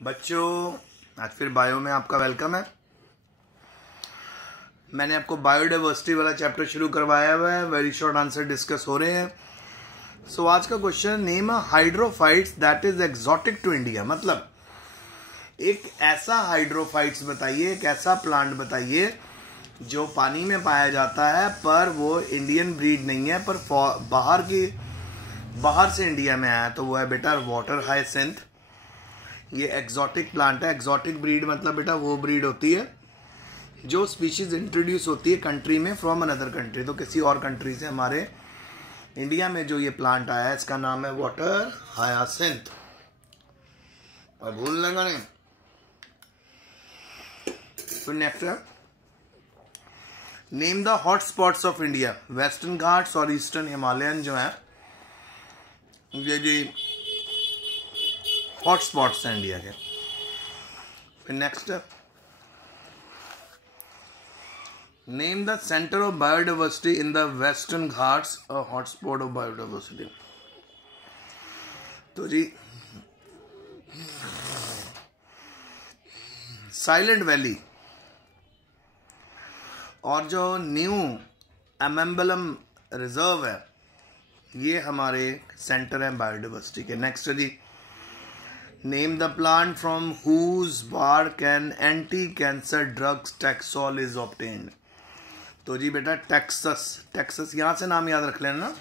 बच्चों, आज फिर बायो में आपका वेलकम है। मैंने आपको बायोडाइवर्सिटी वाला चैप्टर शुरू करवाया हुआ है। वेरी शॉर्ट आंसर डिस्कस हो रहे हैं। सो आज का question, name a hydrophytes that is exotic to India. मतलब एक ऐसा हाइड्रोफाइट्स बताइए, एक ऐसा प्लांट बताइए जो पानी में पाया जाता है पर वो इंडियन ब्रीड नहीं है, पर बाहर से इंडिया में आया। तो वो है बेटा वाटर हाइसिंथ। ये एक्सोटिक प्लांट है। एक्सोटिक ब्रीड मतलब बेटा वो ब्रीड होती है जो स्पीशीज इंट्रोड्यूस होती है कंट्री में फ्रॉम अनदर कंट्री। तो किसी और कंट्री से हमारे इंडिया में जो ये प्लांट आया है इसका नाम है वाटर हायासिंथ। और भूल लेगा नहीं। फिर नेक्स्ट है, name the hot spots of India. Western Ghats और ईस्टर्न हिमालयन जो है ये जी हॉट स्पॉट्स हैं इंडिया के। फिर नेक्स्ट है, name the centre of biodiversity in the western Ghats, a hot spot of biodiversity. तो जी साइलेंट वैली और जो न्यू एमेम्बलम रिजर्व है ये हमारे सेंटर है बायोडाइवर्सिटी के। नेक्स्ट है जी, name the plant from whose bark an anti cancer drugs taxol is obtained. तो जी बेटा टेक्सस यहां से नाम याद रख लेना,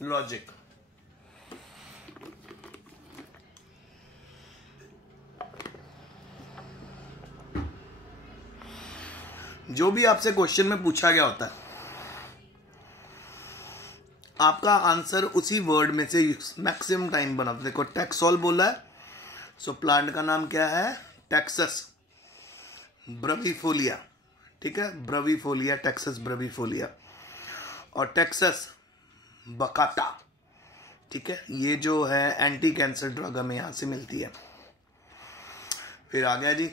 लॉजिक। जो भी आपसे क्वेश्चन में पूछा गया होता है आपका आंसर उसी वर्ड में से मैक्सिमम टाइम बना। देखो टैक्सोल बोला है, सो प्लांट का नाम क्या है? टेक्सस ब्रवीफोलिया। ठीक है, ब्रवीफोलिया, टेक्सस ब्रवीफोलिया। और टेक्सस बकाटा, ठीक है, ये जो है एंटी कैंसर ड्रग हमें यहां से मिलती है। फिर आ गया जी,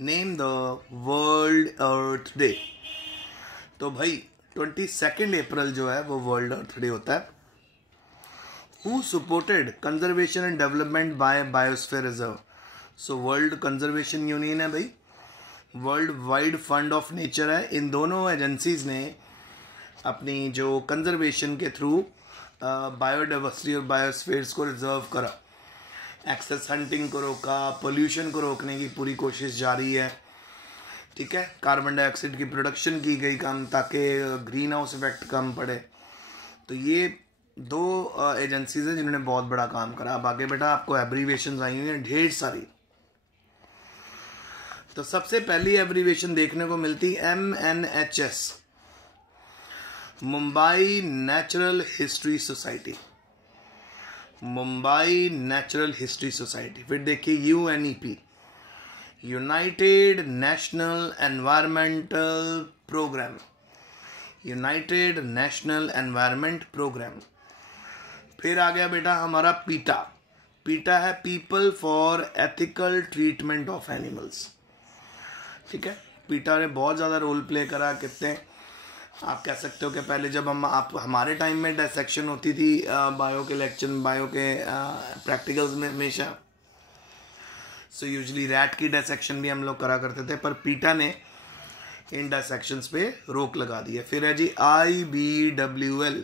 name the world earth day. तो भाई 22 अप्रैल जो है वो वर्ल्ड अर्थ डे होता है। Who supported conservation and development bye biosphere reserve. So world conservation union है भाई, world wide fund of nature है। इन दोनों एजेंसीज ने अपनी जो कंजर्वेशन के थ्रू बायोडाइवर्सिटी और बायोस्फीयर्स को रिजर्व करा। एक्सेस हंटिंग को रोका, पोल्यूशन को रोकने की पूरी कोशिश जारी है। ठीक है, कार्बन डाइऑक्साइड की प्रोडक्शन की गई कम ताकि ग्रीन हाउस इफेक्ट कम पड़े। तो ये दो एजेंसीज हैं जिन्होंने बहुत बड़ा काम करा। अब आगे बेटा आपको एब्रीवेशंस आई हुई हैं ढेर सारी। तो सबसे पहली एब्रीवेशन देखने को मिलती MNHS, Mumbai natural history society. Mumbai natural history society. फिर देखिए UNEP, united national environmental programme. United national environment programme. फिर आ गया बेटा हमारा पीटा। पीटा है people for ethical treatment of animals. ठीक है, पीटा ने बहुत ज़्यादा रोल प्ले करा। कितने आप कह सकते हो कि पहले जब हमारे टाइम में डिसेक्शन होती थी बायो के लेक्चर में, बायो के प्रैक्टिकल्स में हमेशा, सो यूजुअली रैट की डिसेक्शन भी हम लोग करा करते थे, पर पीटा ने इन डिसेक्शंस पे रोक लगा दी है। फिर है जी IBWL,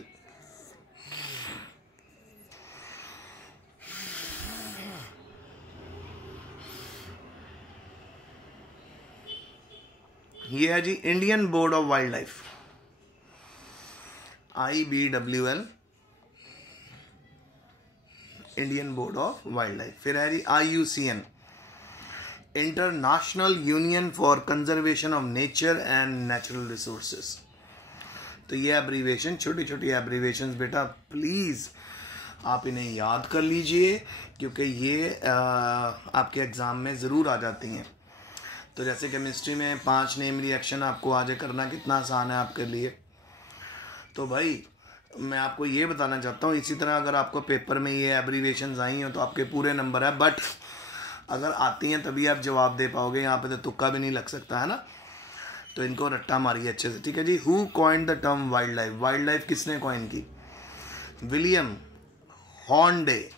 ये है जी Indian board of wild life. IBWL, Indian board of wild life. फिर है जी IUCN, international union for conservation of nature and natural resources. तो ये एब्रीवेशन, छोटी छोटी एब्रीवेशंस बेटा प्लीज आप इन्हें याद कर लीजिए क्योंकि ये आपके एग्जाम में जरूर आ जाती हैं। तो जैसे केमिस्ट्री में 5 नेम रिएक्शन आपको आज करना कितना आसान है आपके लिए। तो भाई मैं आपको ये बताना चाहता हूँ, इसी तरह अगर आपको पेपर में ये एब्रीवेशंस आई हो तो आपके पूरे नंबर है, बट अगर आती हैं तभी आप जवाब दे पाओगे, यहाँ पे तो तुक्का भी नहीं लग सकता है ना। तो इनको रट्टा मारिए अच्छे से, ठीक है जी। Who coined the term wild life? Wild life किसने कॉइन की? William Hornaday.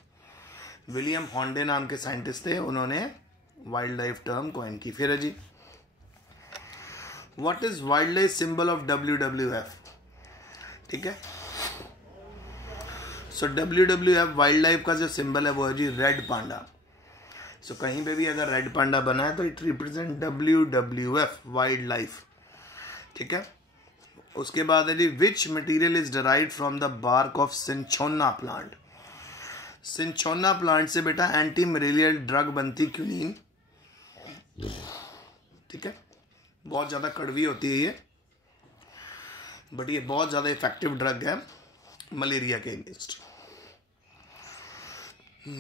विलियम हॉर्नडे नाम के साइंटिस्ट थे, उन्होंने वाइल्ड लाइफ टर्म कॉइन की। फिर है जी, what is wild life symbol of WWF? ठीक है, सो WWF वाइल्ड लाइफ का जो सिंबल है वो है जी रेड पांडा। सो कहीं पे भी अगर रेड पांडा बना है तो it represent WWF wild life, ठीक है। उसके बाद है जी, which material is derived from the bark of cinchona plant? Cinchona plant से बेटा एंटी मलेरियल ड्रग बनती क्विनीन, ठीक है। बहुत ज़्यादा कड़वी होती है ये, बट ये बहुत ज़्यादा इफेक्टिव ड्रग है मलेरिया के अगेंस्ट।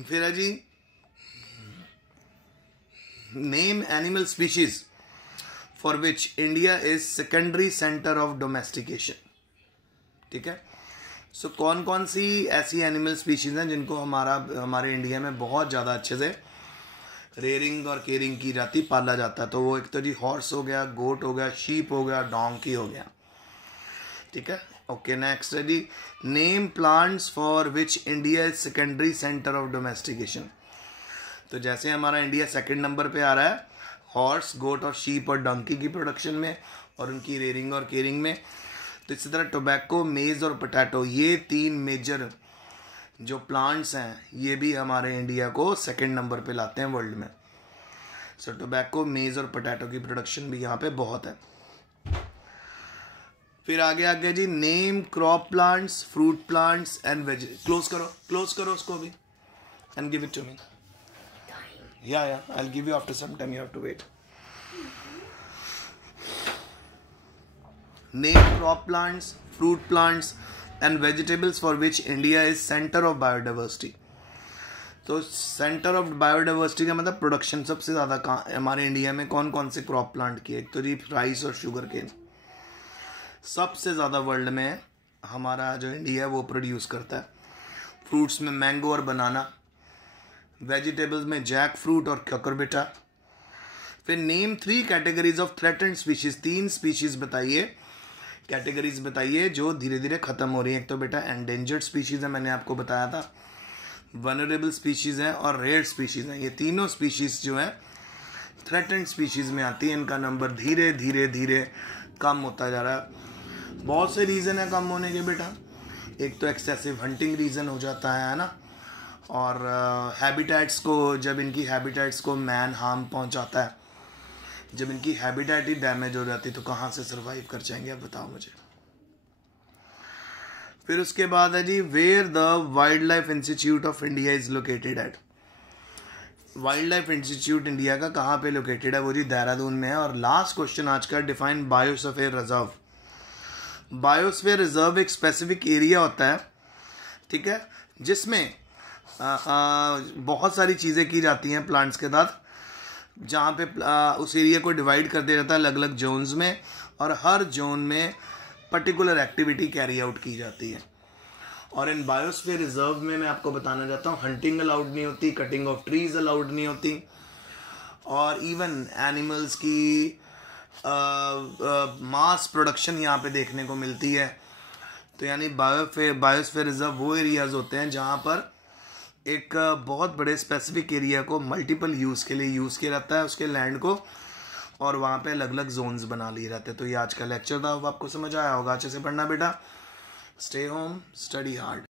फिर है जी, name animal species for which India is secondary centre of domestication, ठीक है। सो कौन कौन सी ऐसी एनिमल स्पीशीज हैं जिनको हमारे इंडिया में बहुत ज़्यादा अच्छे से रेयरिंग और केयरिंग की जाती, पाला जाता है? तो वो एक तो जी हॉर्स हो गया, गोट हो गया, शीप हो गया, डोंकी हो गया, ठीक है। ओके, नेक्स्ट है जी, name plants for which India is secondary centre of domestication. तो जैसे हमारा इंडिया सेकंड नंबर पे आ रहा है हॉर्स, गोट और शीप और डंकी की प्रोडक्शन में और उनकी रेयरिंग और केयरिंग में, तो इसी तरह टोबैको, मेज और पोटैटो, ये 3 मेजर जो प्लांट्स हैं ये भी हमारे इंडिया को सेकंड नंबर पे लाते हैं वर्ल्ड में। सो टोबैको, मेज और पोटैटो की प्रोडक्शन भी यहाँ पे बहुत है। फिर आगे जी, name crop plants, fruit plants and veg. Close करो उसको भी and give it to me. Yeah, I'll give you after some time, you have to wait. Name crop plants, fruit plants and vegetables for which India is center of biodiversity. तो centre of biodiversity का मतलब production सबसे ज़्यादा कहाँ हमारे India में कौन कौन से क्रॉप प्लांट की है? तो जी राइस और शुगर केन सबसे ज़्यादा वर्ल्ड में हमारा जो इंडिया है वो प्रोड्यूस करता है। फ्रूट्स में मैंगो और बनाना, वेजिटेबल्स में जैक फ्रूट और ककरबिटा। फिर name 3 categories of threatened species, 3 species बताइए, कैटेगरीज बताइए जो धीरे धीरे खत्म हो रही है। एक तो बेटा एंडेंजर्ड स्पीशीज है, मैंने आपको बताया था, वनरेबल स्पीशीज है और रेयर स्पीशीज हैं। ये तीनों स्पीशीज जो है थ्रेटेंड स्पीशीज में आती है, इनका नंबर धीरे धीरे धीरे कम होता जा रहा है। बहुत से रीज़न है कम होने के बेटा, एक तो एक्सेसिव हंटिंग रीज़न हो जाता है ना, और हैबिटेट्स को, जब इनकी हैबिटेट्स को मैन हार्म पहुंचाता है, जब इनकी हैबिटेट ही डैमेज हो जाती तो कहाँ से सर्वाइव कर जाएंगे, अब बताओ मुझे। फिर उसके बाद है जी, where the wild life institute of India is located at. Wild life institute India का कहाँ पे लोकेटेड है? वो जी देहरादून में है। और लास्ट क्वेश्चन आज का, define biosphere reserve. Biosphere reserve एक स्पेसिफिक एरिया होता है, ठीक है, जिसमें बहुत सारी चीज़ें की जाती हैं प्लांट्स के साथ, जहाँ पे उस एरिया को डिवाइड कर दिया जाता है अलग अलग जोन्स में, और हर जोन में पर्टिकुलर एक्टिविटी कैरी आउट की जाती है। और इन बायोस्फीयर रिजर्व में मैं आपको बताना चाहता हूँ, हंटिंग अलाउड नहीं होती, कटिंग ऑफ ट्रीज अलाउड नहीं होती, और इवन एनिमल्स की मास प्रोडक्शन यहाँ पे देखने को मिलती है। तो यानी बायोस्फीयर रिजर्व वो एरियाज होते हैं जहाँ पर एक बहुत बड़े स्पेसिफिक एरिया को मल्टीपल यूज़ के लिए यूज़ किया जाता है, उसके लैंड को, और वहाँ पे अलग अलग जोन्स बना लिए जाते हैं। तो ये आज का लेक्चर था, आपको समझ आया होगा। अच्छे से पढ़ना बेटा, स्टे होम, स्टडी हार्ड।